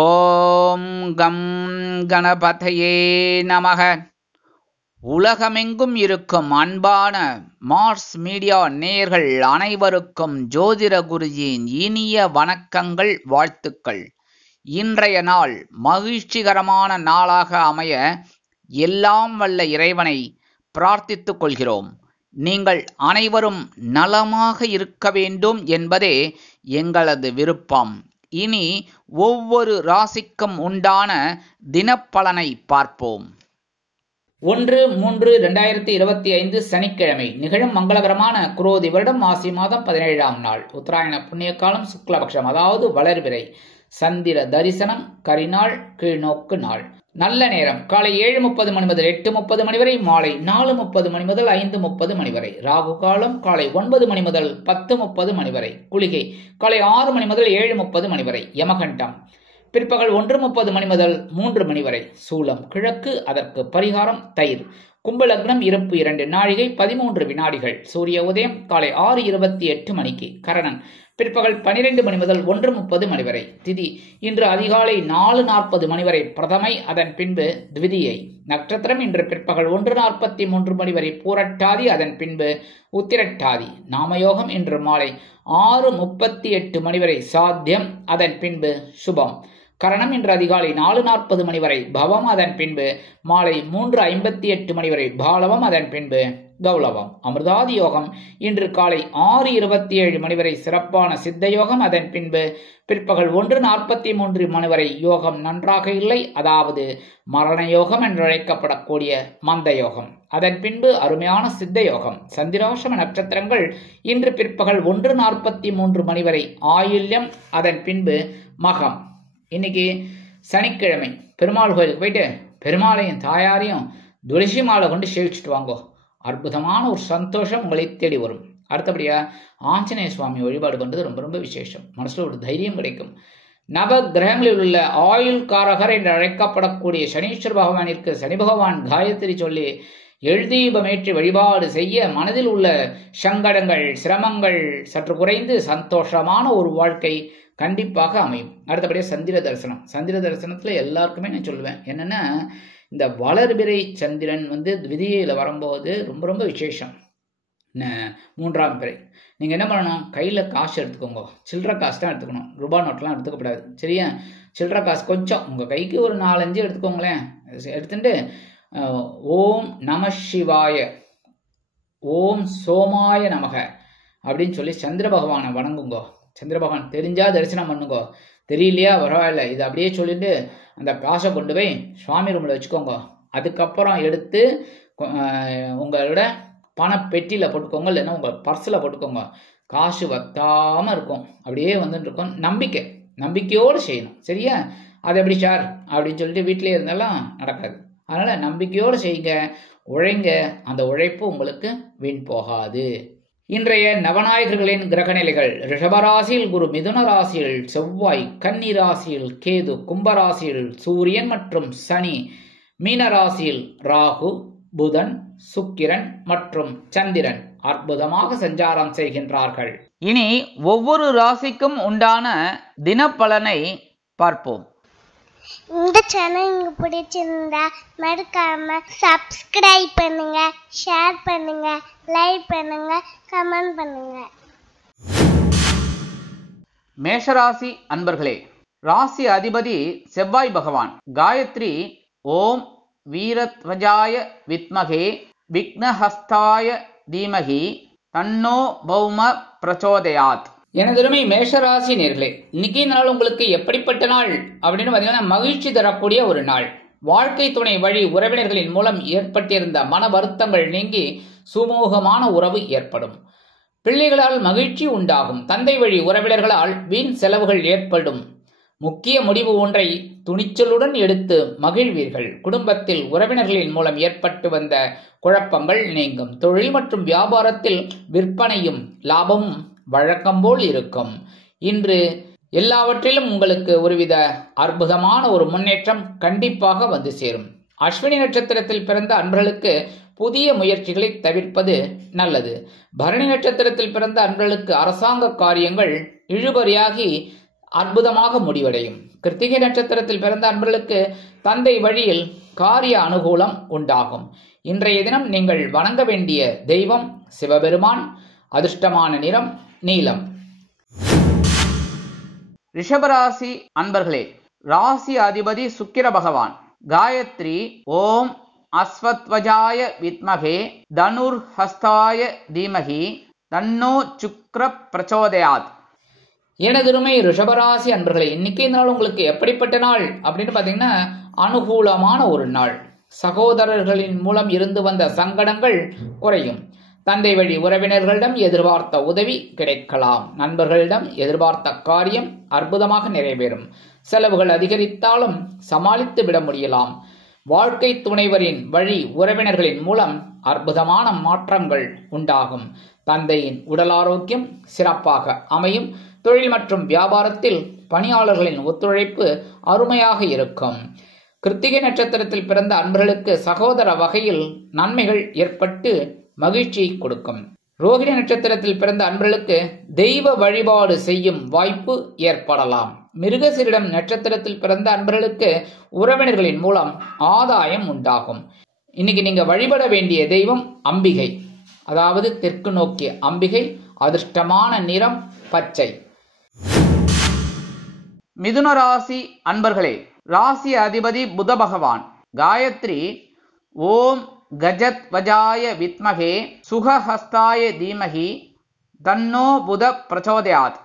ஓம் come கணபதையே நமக. உலகமெங்கும் இருக்கும் அன்பான மார்ஸ் மீடியா நேயர்கள் அனைவருக்கும் ஜோதிட குருஜியின் இனிய வணக்கங்கள், வாழ்த்துக்கள். இன்றைய நாள் மகிழ்ச்சிகரமான நாளாக அமைய எல்லாம் வல்ல இறைவனை பிரார்த்தித்துக் கொள்கிறோம். நீங்கள் அனைவரும் நலமாக இருக்க வேண்டும் என்பதே எங்களது விருப்பம். இனி ஒவ்வொரு ராசிக்கும் உண்டான தினப்பலனை பார்ப்போம். 1-3-2025 சனிக்கிழமை நிகழும் மங்களகரமான குரோதி வருடம் மாசி மாதம் 17ஆம் நாள், உத்தராயண புண்ணிய காலம், சுக்லபக்ஷம், அதாவது வளர்பிறை, சந்திர தரிசனம், கரிநாள், கீழ்நோக்கு நாள். நல்ல நேரம் காலை 7:30 மணி முதல் 8:30 மணி வரை, மாலை 4:30 மணி முதல் 5:30 மணி வரை. ராகு காலம் காலை 9 மணி முதல் 10:30 மணி வரை. குளிகை காலை 6 மணி முதல் 7:30 மணி வரை. யமகண்டம் பிற்பகல் 1:30 மணி முதல் 3 மணி வரை. சூலம் கிழக்கு, அதற்கு பரிகாரம் தயிர். கும்பலக்னம் இருப்பு 2 நாழிகை 13 வினாடிகள். சூரிய உதயம் காலை 6:28 மணிக்கு. கரணன் பிற்பகல் 12 மணி முதல் 1:30 மணி வரை. திதி இன்று அதிகாலை 4:40 மணி வரை பிரதமை, அதன் பின்பு த்விதியை. நட்சத்திரம் இன்று பிற்பகல் 1:43 மணி வரை பூரட்டாதி, அதன் பின்பு உத்திரட்டாதி. நாமயோகம் இன்று மாலை 6:38 மணி வரை சாத்தியம், அதன் பின்பு சுபம். கரணம் இன்று அதிகாலை 4:40 மணி வரை பவம், அதன் பின்பு மாலை 3:58 மணி வரை பாலவம், அதன் பின்பு கௌலவம். அமிர்தாதி யோகம் இன்று காலை 6:27 மணி வரை சிறப்பான சித்த யோகம், அதன் பின்பு பிற்பகல் 1:43 மணி வரை யோகம் நன்றாக இல்லை, அதாவது மரண யோகம் என்று அழைக்கப்படக்கூடிய மந்த யோகம். அதன் பின்பு அருமையான சித்த யோகம். சந்திராசிரம நட்சத்திரங்கள் இன்று பிற்பகல் 1:43 மணி வரை ஆயில்யம், அதன் பின்பு மகம். இன்னைக்கு சனிக்கிழமை பெருமாள் கோயிலுக்கு போயிட்டு பெருமாளையும் தாயாரையும் துளசி மாலை கொண்டு சேவிச்சுட்டு வாங்கோ. அற்புதமான ஒரு சந்தோஷம் உங்களை தேடி வரும். அடுத்தபடியா ஆஞ்சநேய சுவாமி வழிபாடு பண்றது ரொம்ப ரொம்ப விசேஷம். மனசுல ஒரு தைரியம் கிடைக்கும். நவ கிரகங்களில் உள்ள ஆயுள் காரகர் என்று அழைக்கப்படக்கூடிய சனீஸ்வர பகவானிற்கு சனி பகவான் காயத்ரி சொல்லி எழுதீபமேற்றி வழிபாடு செய்ய மனதில் உள்ள சங்கடங்கள், சிரமங்கள் சற்று குறைந்து சந்தோஷமான ஒரு வாழ்க்கை கண்டிப்பாக அமையும். அடுத்தபடியாக சந்திர தரிசனம். சந்திர தரிசனத்தில் எல்லாருக்குமே நான் சொல்லுவேன் என்னென்னா, இந்த வளர்பிறை சந்திரன் த்விதியில் வரும்போது ரொம்ப ரொம்ப விசேஷம். 3ஆம் பிறை நீங்கள் என்ன பண்ணணும், கையில் காசு எடுத்துக்கோங்க. சில்லற காசு தான் எடுத்துக்கணும், ரூபாய் நோட்டெலாம் எடுத்துக்கப்படாது. சரியா? சில்லற காசு கொஞ்சம் உங்கள் கைக்கு ஒரு 4-5 எடுத்துக்கோங்களேன். எடுத்துட்டு ஓம் நம சிவாய, ஓம் சோமாய நமக அப்படின்னு சொல்லி சந்திர பகவானை வணங்குங்க. சந்திர பகவான் தெரிஞ்சா தரிசனம் பண்ணுங்க, தெரியலையா பரவாயில்ல, இது அப்படியே சொல்லிட்டு அந்த காசை கொண்டு போய் சுவாமி ரூமில் வச்சுக்கோங்க. அதுக்கப்புறம் எடுத்து உங்களோட பணப்பெட்டியில் போட்டுக்கோங்க, இல்லைன்னா உங்கள் பர்ஸில் போட்டுக்கோங்க. காசு வத்தாமல் இருக்கும், அப்படியே வந்துட்டு இருக்கும். நம்பிக்கையோடு செய்யணும். சரியா? அது எப்படி சார் அப்படின்னு சொல்லிட்டு வீட்டிலே இருந்தாலும் நடக்காது. அதனால் நம்பிக்கையோடு செய்யுங்க, உழைங்க. அந்த உழைப்பு உங்களுக்கு வீண் போகாது. இன்றைய நவநாயகர்களின் கிரகநிலைகள்: ரிஷபராசியில் குரு, மிதுன ராசியில் செவ்வாய், கன்னி ராசியில் கேது, கும்பராசியில் சூரியன் மற்றும் சனி, மீனராசியில் ராகு, புதன், சுக்கிரன் மற்றும் சந்திரன் அற்புதமாக சஞ்சாரம் செய்கின்றார்கள். இனி ஒவ்வொரு ராசிக்கும் உண்டான தினப்பலனை பார்ப்போம். இந்த சேனல் உங்களுக்கு பிடிச்சிருந்தா மறக்காம சப்ஸ்கிரைப் பண்ணுங்க, ஷேர் பண்ணுங்க, லைக் பண்ணுங்க, கமெண்ட் பண்ணுங்க. மேஷராசி அன்பர்களே, ராசி அதிபதி செவ்வாய் பகவான். காயத்ரி ஓம் வீரத்வஜாய வித்மகே விக்னஹஸ்தாய தீமகி தன்னோ பௌம பிரச்சோதயாத். எனதுமே மேஷராசி நேர்களே, இன்னைக்கு நாள் உங்களுக்கு எப்படிப்பட்ட நாள் அப்படின்னு பார்த்தீங்கன்னா, மகிழ்ச்சி தரக்கூடிய ஒரு நாள். வாழ்க்கை துணை வழி உறவினர்களின் மூலம் ஏற்பட்டிருந்த மன வருத்தங்கள் நீங்கி சுமூகமான உறவு ஏற்படும். பிள்ளைகளால் மகிழ்ச்சி உண்டாகும். தந்தை வழி உறவினர்களால் வீண் செலவுகள் ஏற்படும். முக்கிய முடிவு ஒன்றை துணிச்சலுடன் எடுத்து மகிழ்வீர்கள். குடும்பத்தில் உறவினர்களின் மூலம் ஏற்பட்டு வந்த குழப்பங்கள் நீங்கும். தொழில் மற்றும் வியாபாரத்தில் விற்பனையும் லாபமும் வழக்கம் போல் இருக்கும். இன்று எல்லாவற்றிலும் உங்களுக்கு ஒருவித அற்புதமான ஒரு முன்னேற்றம் கண்டிப்பாக வந்து சேரும். அஸ்வினி நட்சத்திரத்தில் பிறந்த அன்பர்களுக்கு புதிய முயற்சிகளை தவிர்ப்பது நல்லது. பரணி நட்சத்திரத்தில் பிறந்த அன்பர்களுக்கு அரசாங்க காரியங்கள் இழுபறியாகி அற்புதமாக முடிவடையும். கிருத்திகை நட்சத்திரத்தில் பிறந்த அன்பர்களுக்கு தந்தை வழியில் காரிய அனுகூலம் உண்டாகும். இன்றைய தினம் நீங்கள் வணங்க வேண்டிய தெய்வம் சிவபெருமான். அதிர்ஷ்டமான நிறம் நீலம். ரிஷபராசி அன்பர்களே, ராசி அதிபதி சுக்கிர பகவான். காயத்ரி ஓம் அஸ்வத்வஜாய வித்மகே தனுர்ஹஸ்தாய தீமகி தன்னோ சுக்ர பிரச்சோதயாத். எனதுருமை ரிஷபராசி அன்பர்களே, இன்னைக்கு இந்த நாள் உங்களுக்கு எப்படிப்பட்ட நாள் அப்படின்னு பார்த்தீங்கன்னா அனுகூலமான ஒரு நாள். சகோதரர்களின் மூலம் இருந்து வந்த சங்கடங்கள் குறையும். தந்தை வழி உறவினர்களிடம் எதிர்பார்த்த உதவி கிடைக்கலாம். நண்பர்களிடம் எதிர்பார்த்த காரியம் அற்புதமாக நிறைவேறும். செலவுகள் அதிகரித்தாலும் சமாளித்து விட முடியலாம். வாழ்க்கை துணைவரின் வழி உறவினர்களின் மூலம் அற்புதமான மாற்றங்கள் உண்டாகும். தந்தையின் உடல் ஆரோக்கியம் சிறப்பாக அமையும். தொழில் மற்றும் வியாபாரத்தில் பணியாளர்களின் ஒத்துழைப்பு அருமையாக இருக்கும். கிருத்திகை நட்சத்திரத்தில் பிறந்த அன்பர்களுக்கு சகோதர வகையில் நன்மைகள் ஏற்பட்டு மகிழ்ச்சி கொடுக்கும். ரோகிணி நட்சத்திரத்தில் பிறந்த அன்பர்களுக்கு தெய்வ வழிபாடு செய்யும் வாய்ப்பு ஏற்படலாம். மிருகசீரிடம் நட்சத்திரத்தில் பிறந்த அன்பர்களுக்கு உறவினர்களின் மூலம் ஆதாயம் உண்டாகும். இன்னைக்கு நீங்க வழிபட வேண்டிய தெய்வம் அம்பிகை, அதாவது தெற்கு நோக்கிய அம்பிகை. அதிர்ஷ்டமான நிறம் பச்சை. மிதுன ராசி அன்பர்களே, ராசி அதிபதி புத பகவான். காயத்ரி ஓம் கஜத்வஜாய வித்மகே சுகஹஸ்தாய தீமகி தன்னோ புத பிரச்சோதயாத்.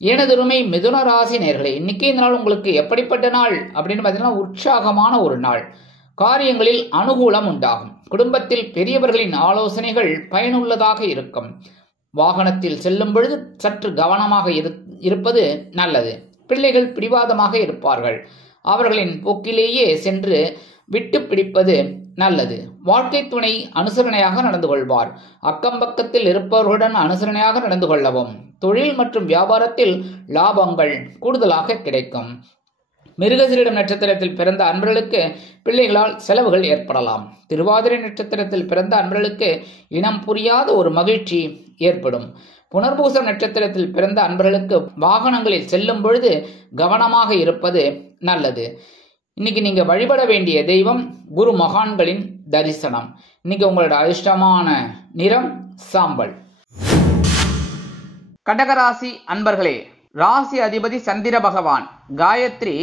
எனதுருமை மிதுன ராசி நேயர்களே, இன்னைக்கு இந்த நாள் உங்களுக்கு எப்படிப்பட்ட நாள் அப்படின்னு பார்த்தீங்கன்னா உற்சாகமான ஒரு நாள். காரியங்களில் அனுகூலம் உண்டாகும். குடும்பத்தில் பெரியவர்களின் ஆலோசனைகள் பயனுள்ளதாக இருக்கும். வாகனத்தில் செல்லும் பொழுது சற்று கவனமாக இருப்பது நல்லது. பிள்ளைகள் பிடிவாதமாக இருப்பார்கள். அவர்களின் போக்கிலேயே சென்று விட்டு பிடிப்பது நல்லது. வாழ்க்கை துணை அனுசரணையாக நடந்து கொள்வார். அக்கம்பக்கத்தில் இருப்பவர்களுடன் அனுசரணையாக நடந்து கொள்ளவும். தொழில் மற்றும் வியாபாரத்தில் லாபங்கள் கூடுதலாக கிடைக்கும். மிருகசீரிடம் நட்சத்திரத்தில் பிறந்த அன்பர்களுக்கு பிள்ளைகளால் செலவுகள் ஏற்படலாம். திருவாதிரை நட்சத்திரத்தில் பிறந்த அன்பர்களுக்கு இனம் புரியாத ஒரு மகிழ்ச்சி ஏற்படும். புனர்பூசம் நட்சத்திரத்தில் பிறந்த அன்பர்களுக்கு வாகனங்களில் செல்லும் பொழுது கவனமாக இருப்பது நல்லது. இன்னைக்கு நீங்க வழிபட வேண்டிய தெய்வம் குரு மகான்களின் தரிசனம். இன்னைக்கு உங்களோட அதிர்ஷ்டமான நிறம் சாம்பல். கடகராசி அன்பர்களே, ராசி அதிபதி சந்திர பகவான். காயத்ரி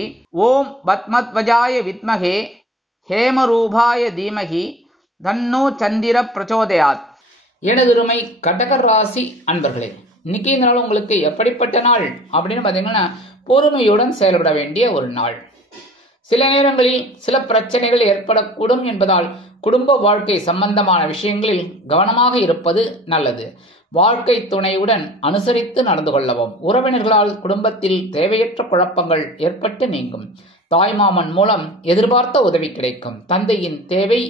ஓம் பத்மத்வஜாய வித்மகே ஹேமரூபாய தீமகி தன்னோ சந்திர பிரச்சோதயாத். எனதுருமை கடகர் ராசி அன்பர்களே, இன்னைக்கு இந்த நாள் உங்களுக்கு எப்படிப்பட்ட நாள் அப்படின்னு பார்த்தீங்கன்னா பொறுமையுடன் செயல்பட வேண்டிய ஒரு நாள். சில நேரங்களில் சில பிரச்சனைகள் ஏற்படக்கூடும் என்பதால் குடும்ப வாழ்க்கை சம்பந்தமான விஷயங்களில் கவனமாக இருப்பது நல்லது. வாழ்க்கை துணையுடன் அனுசரித்து நடந்து கொள்ளவும். உறவினர்களால் குடும்பத்தில் தேவையற்ற குழப்பங்கள் ஏற்பட்டு நீங்கும். தாய்மாமன் மூலம் எதிர்பார்த்த உதவி கிடைக்கும். தந்தையின் தேவை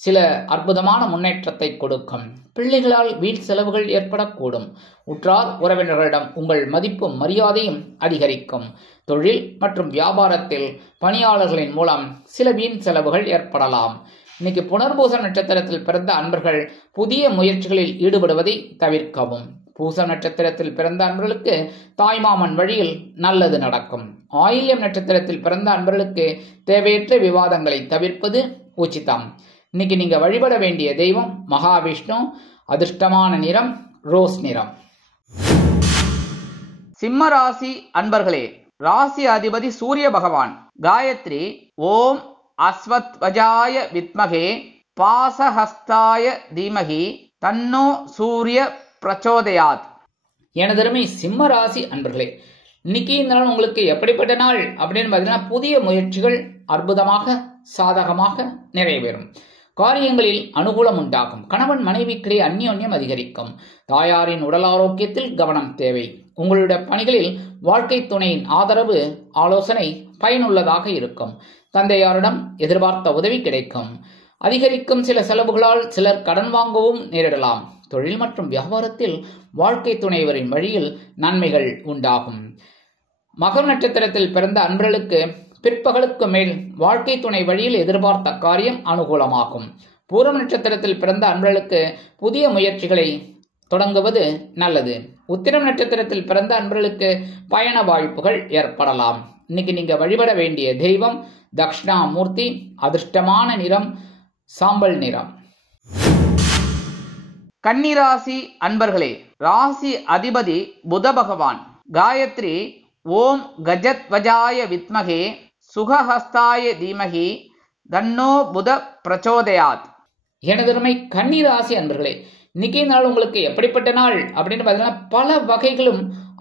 சில அற்புதமான முன்னேற்றத்தை கொடுக்கும். பிள்ளைகளால் வீண் செலவுகள் ஏற்படக்கூடும். உற்றார் உறவினர்களிடம் உங்கள் மதிப்பும் மரியாதையும் அதிகரிக்கும். தொழில் மற்றும் வியாபாரத்தில் பணியாளர்களின் மூலம் சில வீண் செலவுகள் ஏற்படலாம். இன்னைக்கு புனர்பூசம் நட்சத்திரத்தில் பிறந்த அன்பர்கள் புதிய முயற்சிகளில் ஈடுபடுவதை தவிர்க்கவும். பூசம் நட்சத்திரத்தில் பிறந்த அன்பர்களுக்கு தாய்மாமன் வழியில் நல்லது நடக்கும். ஆயில்யம் நட்சத்திரத்தில் பிறந்த அன்பர்களுக்கு தேவையற்ற விவாதங்களை தவிர்ப்பது உச்சிதம். இன்னைக்கு நீங்க வழிபட வேண்டிய தெய்வம் மகாவிஷ்ணு. அதிர்ஷ்டமான நிறம் ரோஸ் நிறம். சிம்ம ராசி அன்பர்களே, ராசி அதிபதி சூரிய பகவான். காயத்ரி ஓம் அஸ்வத்வஜாய வித்மகே பாசஹஸ்தாய தீமகி தன்னோ சூரிய பிரச்சோதயாத். எனதருமை சிம்ம ராசி அன்பர்களே, இன்னைக்கு இந்த நாள் உங்களுக்கு எப்படிப்பட்ட நாள் அப்படின்னு பார்த்தீங்கன்னா புதிய முயற்சிகள் அற்புதமாக சாதகமாக நிறைவேறும். காரியங்களில் அனுகூலம் உண்டாகும். கணவன் மனைவிக்கிடையே அந்யோன்யம் அதிகரிக்கும். தாயாரின் உடல் ஆரோக்கியத்தில் கவனம் தேவை. உங்களுடைய பணிகளில் வாழ்க்கை துணையின் ஆதரவு ஆலோசனை பயனுள்ளதாக இருக்கும். தந்தையாரிடம் எதிர்பார்த்த உதவி கிடைக்கும். அதிகரிக்கும் சில செலவுகளால் சிலர் கடன் வாங்கவும் நேரிடலாம். தொழில் மற்றும் வியாபாரத்தில் வாழ்க்கை துணைவரின் வழியில் நன்மைகள் உண்டாகும். மகம் நட்சத்திரத்தில் பிறந்த அன்பர்களுக்கு பிற்பகலுக்கு மேல் வாழ்க்கை துணை வழியில் எதிர்பார்த்த காரியம் அனுகூலமாகும். பூரம் நட்சத்திரத்தில் பிறந்த அன்பர்களுக்கு புதிய முயற்சிகளை தொடங்குவது நல்லது. உத்திரம் நட்சத்திரத்தில் பிறந்த அன்பர்களுக்கு பயண வாய்ப்புகள் ஏற்படலாம். இன்னைக்கு நீங்க வழிபட வேண்டிய தெய்வம் தக்ஷணாமூர்த்தி. அதிர்ஷ்டமான நிறம் சாம்பல் நிறம். கன்னிராசி அன்பர்களே, ராசி அதிபதி புத பகவான். காயத்ரி ஓம் கஜத்வஜாய வித்மகே சுகஹஸ்தாய தீமகி தன்னோ புத பிரச்சோதயாத். எனதருமை கன்னிராசி அன்பர்களே, இன்னைக்கு நாள் உங்களுக்கு எப்படிப்பட்ட நாள் அப்படின்னு பார்த்தீங்கன்னா பல வகைகளும்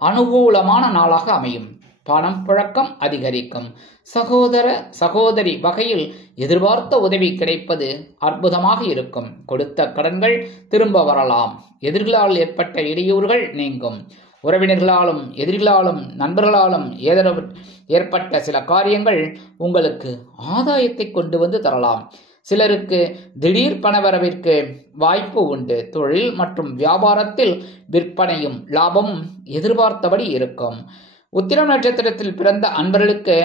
அனுகூலமான நாளாக அமையும். பணம் புழக்கம் அதிகரிக்கும். சகோதர சகோதரி வகையில் எதிர்பார்த்த உதவி கிடைப்பது அற்புதமாக இருக்கும். கொடுத்த கடன்கள் திரும்ப வரலாம். எதிர்களால் ஏற்பட்ட இடையூறுகள் நீங்கும். உறவினர்களாலும் எதிரிகளாலும் நண்பர்களாலும் ஏற்பட்ட சில காரியங்கள் உங்களுக்கு ஆதாயத்தை கொண்டு வந்து தரலாம். சிலருக்கு திடீர் பணவரவிற்கு வாய்ப்பு உண்டு. தொழில் மற்றும் வியாபாரத்தில் விற்பனையும் லாபமும் எதிர்பார்த்தபடி இருக்கும். உத்திரம் நட்சத்திரத்தில் பிறந்த அன்பர்களுக்கு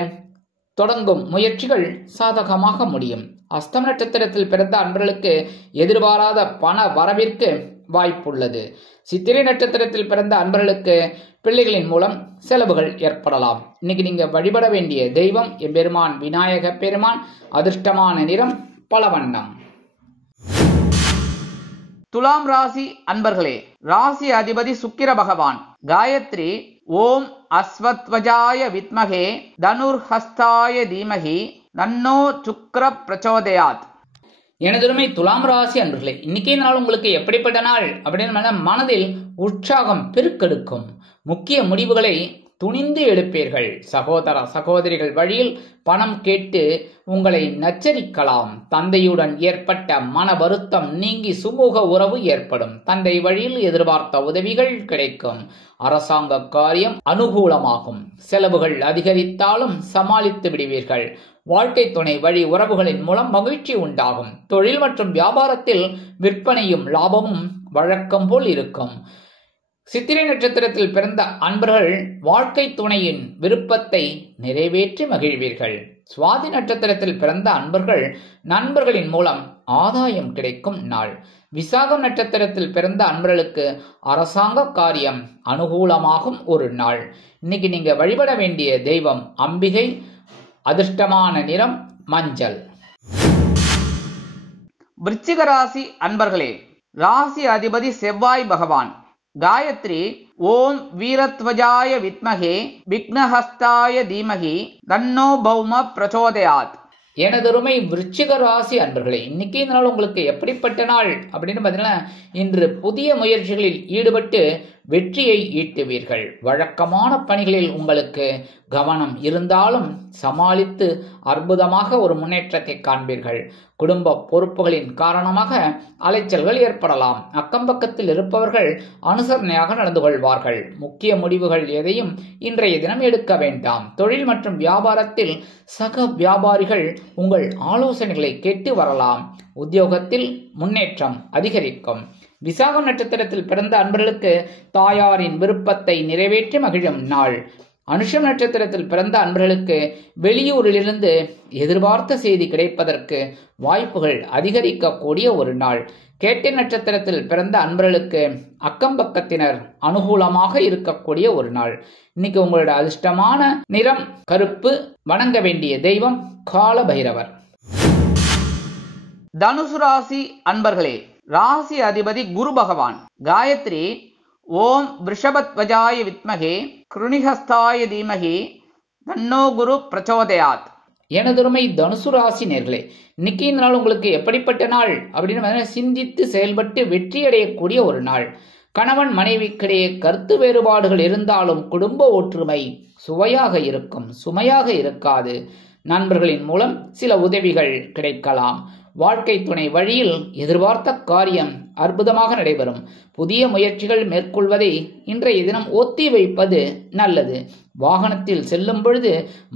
தொடங்கும் முயற்சிகள் சாதகமாக முடியும். அஸ்தம் நட்சத்திரத்தில் பிறந்த அன்பர்களுக்கு எதிர்பாராத பண வரவிற்கு வாய்ப்புள்ளது. சித்திரை நட்சத்திரத்தில் பிறந்த அன்பர்களுக்கு பிள்ளைகளின் மூலம் செலவுகள் ஏற்படலாம். இன்னைக்கு நீங்க வழிபட வேண்டிய தெய்வம் எம்பெருமான் விநாயக பெருமான். அதிர்ஷ்டமான நிறம் பலவண்ணம். துலாம் ராசி அன்பர்களே, ராசி அதிபதி சுக்கிர பகவான். காயத்ரி ஓம் அஸ்வத்வஜாய வித்மகே தனுர்ஹஸ்தாய தீமகி தன்னோ சுக்ர பிரச்சோதயாத். எனதுரிமை துலாம் ராசி அன்பர்களே, இன்னைக்கே நாள் உங்களுக்கு எப்படிப்பட்ட நாள் அப்படின்னு மனதில் உற்சாகம் பெருக்கெடுக்கும். முக்கிய முடிவுகளை துணிந்து எடுப்பீர்கள். சகோதர சகோதரிகள் வழியில் பணம் கேட்டு உங்களை நச்சரிக்கலாம். தந்தையுடன் ஏற்பட்ட மன வருத்தம் நீங்கி சுமூக உறவு ஏற்படும். தந்தை வழியில் எதிர்பார்த்த உதவிகள் கிடைக்கும். அரசாங்க காரியம் அனுகூலமாகும். செலவுகள் அதிகரித்தாலும் சமாளித்து விடுவீர்கள். வாழ்க்கை துணை வழி உறவுகளின் மூலம் மகிழ்ச்சி உண்டாகும். தொழில் மற்றும் வியாபாரத்தில் விற்பனையும் லாபமும் வழக்கம் போல் இருக்கும். சித்திரை நட்சத்திரத்தில் பிறந்த அன்பர்கள் வாழ்க்கை துணையின் விருப்பத்தை நிறைவேற்றி மகிழ்வீர்கள். சுவாதி நட்சத்திரத்தில் பிறந்த அன்பர்கள் நண்பர்களின் மூலம் ஆதாயம் கிடைக்கும் நாள். விசாகம் நட்சத்திரத்தில் பிறந்த அன்பர்களுக்கு அரசாங்க காரியம் அனுகூலமாகும் ஒரு நாள். இன்னைக்கு நீங்க வழிபட வேண்டிய தெய்வம் அம்பிகை. அதிர்ஷ்டமான நிறம் மஞ்சள். விருச்சிக ராசி அன்பர்களே, ராசி அதிபதி செவ்வாய் பகவான். காயத்ரி ஓம் வீரத்வஜாய வித்மகே விக்னஹஸ்தாய தீமகி தன்னோ பௌம பிரச்சோதயாத். எனதருமை விருச்சிக ராசி அன்பர்களே, இன்னைக்கு நாள் உங்களுக்கு எப்படிப்பட்ட நாள் அப்படின்னு பார்த்தீங்கன்னா இன்று புதிய முயற்சிகளில் ஈடுபட்டு வெற்றியை ஈட்டுவீர்கள். வழக்கமான பணிகளில் உங்களுக்கு கவனம் இருந்தாலும் சமாளித்து அற்புதமாக ஒரு முன்னேற்றத்தை காண்பீர்கள். குடும்ப பொறுப்புகளின் காரணமாக அலைச்சல்கள் ஏற்படலாம். அக்கம்பக்கத்தில் இருப்பவர்கள் அனுசரணையாக நடந்து கொள்வார்கள். முக்கிய முடிவுகள் எதையும் இன்றைய தினம் எடுக்க வேண்டாம். தொழில் மற்றும் வியாபாரத்தில் சக வியாபாரிகள் உங்கள் ஆலோசனைகளை கேட்டு வரலாம். உத்தியோகத்தில் முன்னேற்றம் அதிகரிக்கும். விசாகம் நட்சத்திரத்தில் பிறந்த அன்பர்களுக்கு தாயாரின் விருப்பத்தை நிறைவேற்றி மகிழும் நாள். அனுஷம் நட்சத்திரத்தில் பிறந்த அன்பர்களுக்கு வெளியூரிலிருந்து எதிர்பார்த்த செய்தி கிடைப்பதற்கு வாய்ப்புகள் அதிகரிக்கக்கூடிய ஒரு நாள். கேட்டை நட்சத்திரத்தில் பிறந்த அன்பர்களுக்கு அக்கம்பக்கத்தினர் அனுகூலமாக இருக்கக்கூடிய ஒரு நாள். இன்னைக்கு உங்களோட அதிர்ஷ்டமான நிறம் கருப்பு. வணங்க வேண்டிய தெய்வம் கால பைரவர். தனுசு ராசி அன்பர்களே, ராசி அதிபதி குரு பகவான். காயத்ரி ஓம் ரிஷபத்வஜாய வித்மகே கிருணிஹஸ்தாய தீமகி தன்னோ குரு பிரச்சோதயாத். எனதுரிமை தனுசு ராசி நேர்களே, இன்னைக்கு இந்த நாள் உங்களுக்கு எப்படிப்பட்ட நாள் அப்படின்னு சிந்தித்து செயல்பட்டு வெற்றி அடையக்கூடிய ஒரு நாள். கணவன் மனைவிக்கிடையே கருத்து வேறுபாடுகள் இருந்தாலும் குடும்ப ஒற்றுமை சுவையாக இருக்கும், சுமையாக இருக்காது. நண்பர்களின் மூலம் சில உதவிகள் கிடைக்கலாம். வாழ்க்கை துணை வழியில் எதிர்பார்த்த காரியம் அற்புதமாக நடைபெறும். புதிய முயற்சிகள் மேற்கொள்வதை இன்றைய தினம் ஒத்தி வைப்பது நல்லது. வாகனத்தில் செல்லும் பொழுது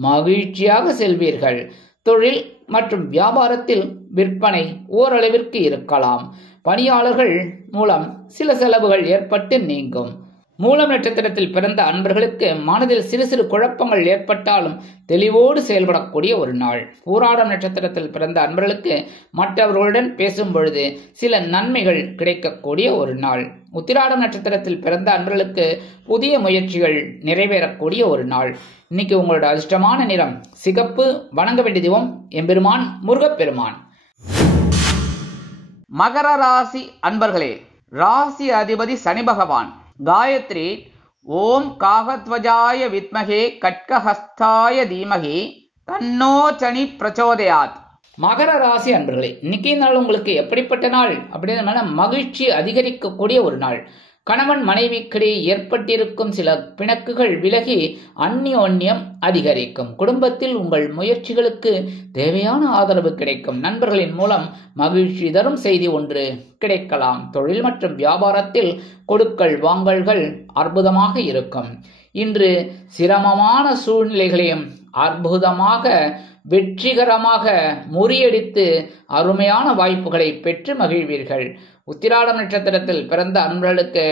மகிழ்ச்சியாக செல்வீர்கள். தொழில் மற்றும் வியாபாரத்தில் விற்பனை ஓரளவிற்கு இருக்கலாம். பணியாளர்கள் மூலம் சில செலவுகள் ஏற்பட்டு நீங்கும். மூலம் நட்சத்திரத்தில் பிறந்த அன்பர்களுக்கு மனதில் சிறு சிறு குழப்பங்கள் ஏற்பட்டாலும் தெளிவோடு செயல்படக்கூடிய ஒரு நாள். பூராடம் நட்சத்திரத்தில் பிறந்த அன்பர்களுக்கு மற்றவர்களுடன் பேசும் பொழுது சில நன்மைகள் கிடைக்கக்கூடிய ஒரு நாள். உத்திராடம் நட்சத்திரத்தில் பிறந்த அன்பர்களுக்கு புதிய முயற்சிகள் நிறைவேறக்கூடிய ஒரு நாள். இன்னைக்கு உங்களோட அதிர்ஷ்டமான நிறம் சிகப்பு. வணங்க வேண்டிய தெய்வம் எம்பெருமான் முருகப்பெருமான். மகர ராசி அன்பர்களே, ராசி அதிபதி சனி பகவான். காயத்ரி ஓம் காகத்வஜாய வித்மகே கட்கஹஸ்தாய தீமகி தன்னோ சனி பிரச்சோதயாத். மகர ராசி அன்பர்களே, இன்னைக்கு நாள் உங்களுக்கு எப்படிப்பட்ட நாள் அப்படின்னா மகிழ்ச்சி அதிகரிக்கக்கூடிய ஒரு நாள். கணவன் மனைவிக்கிடையே ஏற்பட்டிருக்கும் சில பிணக்குகள் விலகி அந்யோன்யம் அதிகரிக்கும். குடும்பத்தில் உங்கள் முயற்சிகளுக்கு தேவையான ஆதரவு கிடைக்கும். நண்பர்களின் மூலம் மகிழ்ச்சி தரும் செய்தி ஒன்று கிடைக்கலாம். தொழில் மற்றும் வியாபாரத்தில் கொடுக்கல் வாங்கல்கள் அற்புதமாக இருக்கும். இன்று சிரமமான சூழ்நிலைகளையும் அற்புதமாக வெற்றிகரமாக முறியடித்து அருமையான வாய்ப்புகளை பெற்று மகிழ்வீர்கள். உத்திராடம் நட்சத்திரத்தில் பிறந்த அன்பர்களுக்கு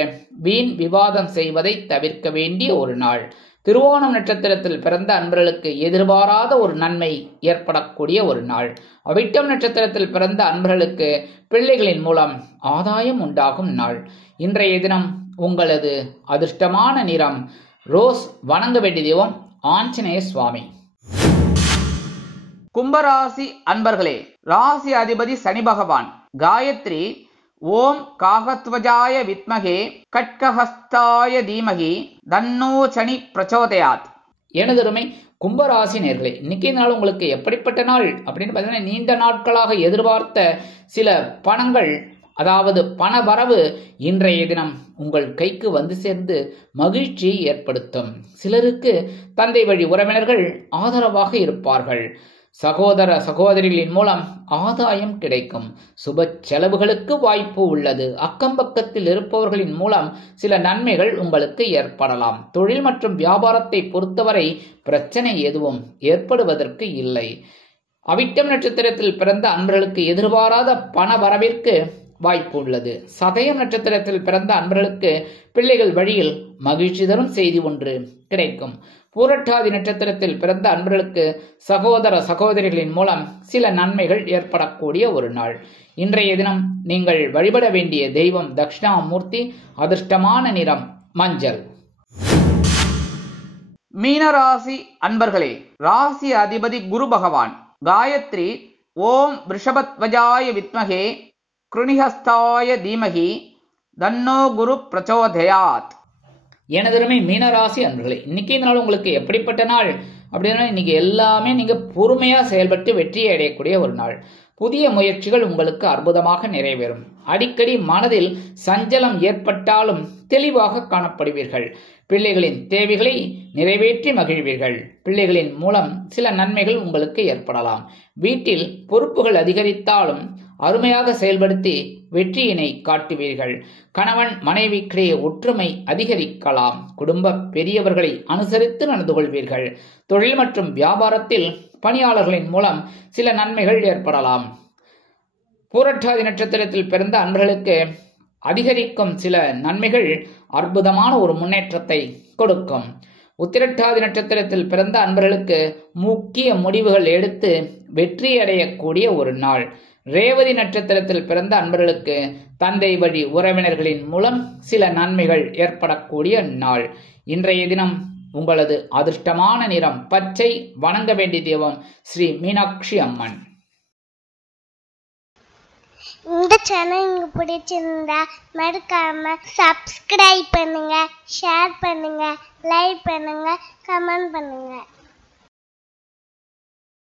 வீண் விவாதம் செய்வதை தவிர்க்க வேண்டிய ஒரு நாள். திருவோணம் நட்சத்திரத்தில் பிறந்த அன்பர்களுக்கு எதிர்பாராத ஒரு நன்மை ஏற்படக்கூடிய ஒரு நாள். அவிட்டம் நட்சத்திரத்தில் பிறந்த அன்பர்களுக்கு பிள்ளைகளின் மூலம் ஆதாயம் உண்டாகும் நாள். இன்றைய தினம் உங்களது அதிர்ஷ்டமான நிறம் ரோஸ். வணங்க வேண்டிய தெய்வம் ஆஞ்சநேய சுவாமி. கும்பராசி அன்பர்களே, ராசி அதிபதி சனி பகவான். காயத்ரி ஓம் காகத்வஜாய வித்மகே கட்கஹஸ்தாய தீமகி தன்னோ சனி பிரச்சோதயாத். எனதருமை கும்பராசி நேர்களே, இன்னைக்கு நாள் உங்களுக்கு எப்படிப்பட்ட நாள் அப்படின்னு பார்த்தீங்கன்னா, நீண்ட நாட்களாக எதிர்பார்த்த சில பணங்கள், அதாவது பண வரவு இன்றைய தினம் உங்கள் கைக்கு வந்து சேர்ந்து மகிழ்ச்சியை ஏற்படுத்தும். சிலருக்கு தந்தை வழி உறவினர்கள் ஆதரவாக இருப்பார்கள். சகோதர சகோதரிகளின் மூலம் ஆதாயம் கிடைக்கும். சுப செலவுகளுக்கு வாய்ப்பு உள்ளது. அக்கம்பக்கத்தில் இருப்பவர்களின் மூலம் சில நன்மைகள் உங்களுக்கு ஏற்படலாம். தொழில் மற்றும் வியாபாரத்தை பொறுத்தவரை பிரச்சனை எதுவும் ஏற்படுவதற்கு இல்லை. அவிட்டம் நட்சத்திரத்தில் பிறந்த அன்பர்களுக்கு எதிர்பாராத பண வரவிற்கு வாய்ப்பு உள்ளது. சதயம் நட்சத்திரத்தில் பிறந்த அன்பர்களுக்கு பிள்ளைகள் வழியில் மகிழ்ச்சி தரும் செய்தி ஒன்று கிடைக்கும். பூரட்டாதி நட்சத்திரத்தில் பிறந்த அன்பர்களுக்கு சகோதர சகோதரிகளின் மூலம் சில நன்மைகள் ஏற்படக்கூடிய ஒரு நாள். இன்றைய தினம் நீங்கள் வழிபட வேண்டிய தெய்வம் தட்சிணாமூர்த்தி. அதிர்ஷ்டமான நிறம் மஞ்சள். மீனராசி அன்பர்களே, ராசி அதிபதி குரு பகவான். காயத்ரி ஓம் ரிஷபத்வஜாய வித்மகே கிருணிஹஸ்தாய தீமகி தன்னோ குரு பிரச்சோதயாத். எனதருமை மீனராசி அன்பர்களே, இன்னைக்கு நாள் உங்களுக்கு எப்படிப்பட்ட நாள் அப்படின்னா, இன்னைக்கு எல்லாமே நீங்க பொறுமையா செயல்பட்டு வெற்றியை அடையக்கூடிய ஒரு நாள். புதிய முயற்சிகள் உங்களுக்கு அற்புதமாக நிறைவேறும். அடிக்கடி மனதில் சஞ்சலம் ஏற்பட்டாலும் தெளிவாக காணப்படுவீர்கள். பிள்ளைகளின் தேவைகளை நிறைவேற்றி மகிழ்வீர்கள். பிள்ளைகளின் மூலம் சில நன்மைகள் உங்களுக்கு ஏற்படலாம். வீட்டில் பொறுப்புகள் அதிகரித்தாலும் அருமையாக செயல்படுத்தி வெற்றியினை காட்டுவீர்கள். கணவன் மனைவிக்கிடையே ஒற்றுமை அதிகரிக்கலாம். குடும்ப பெரியவர்களை அனுசரித்து நடந்து கொள்வீர்கள். தொழில் மற்றும் வியாபாரத்தில் பணியாளர்களின் மூலம் சில நன்மைகள் ஏற்படலாம். பூரட்டாதி நட்சத்திரத்தில் பிறந்த அன்பர்களுக்கு அதிகரிக்கும் சில நன்மைகள் அற்புதமான ஒரு முன்னேற்றத்தை கொடுக்கும். உத்திரட்டாதி நட்சத்திரத்தில் பிறந்த அன்பர்களுக்கு முக்கிய முடிவுகள் எடுத்து வெற்றி அடையக்கூடிய ஒரு நாள். ரேவதி நட்சத்திரத்தில் பிறந்த அன்பர்களுக்கு தந்தை வழி உறவினர்களின் மூலம் சில நன்மைகள் ஏற்படக்கூடிய நாள். இன்றைய தினம் உங்களது அதிர்ஷ்டமான நிறம் பச்சை. வணங்க வேண்டிய தெய்வம் ஸ்ரீ மீனாட்சி அம்மன். இந்த சேனல் உங்களுக்கு பிடிச்சிருந்தா மறக்காம சப்ஸ்கிரைப் பண்ணுங்க, ஷேர் பண்ணுங்க, லைக் பண்ணுங்க, கமெண்ட் பண்ணுங்க.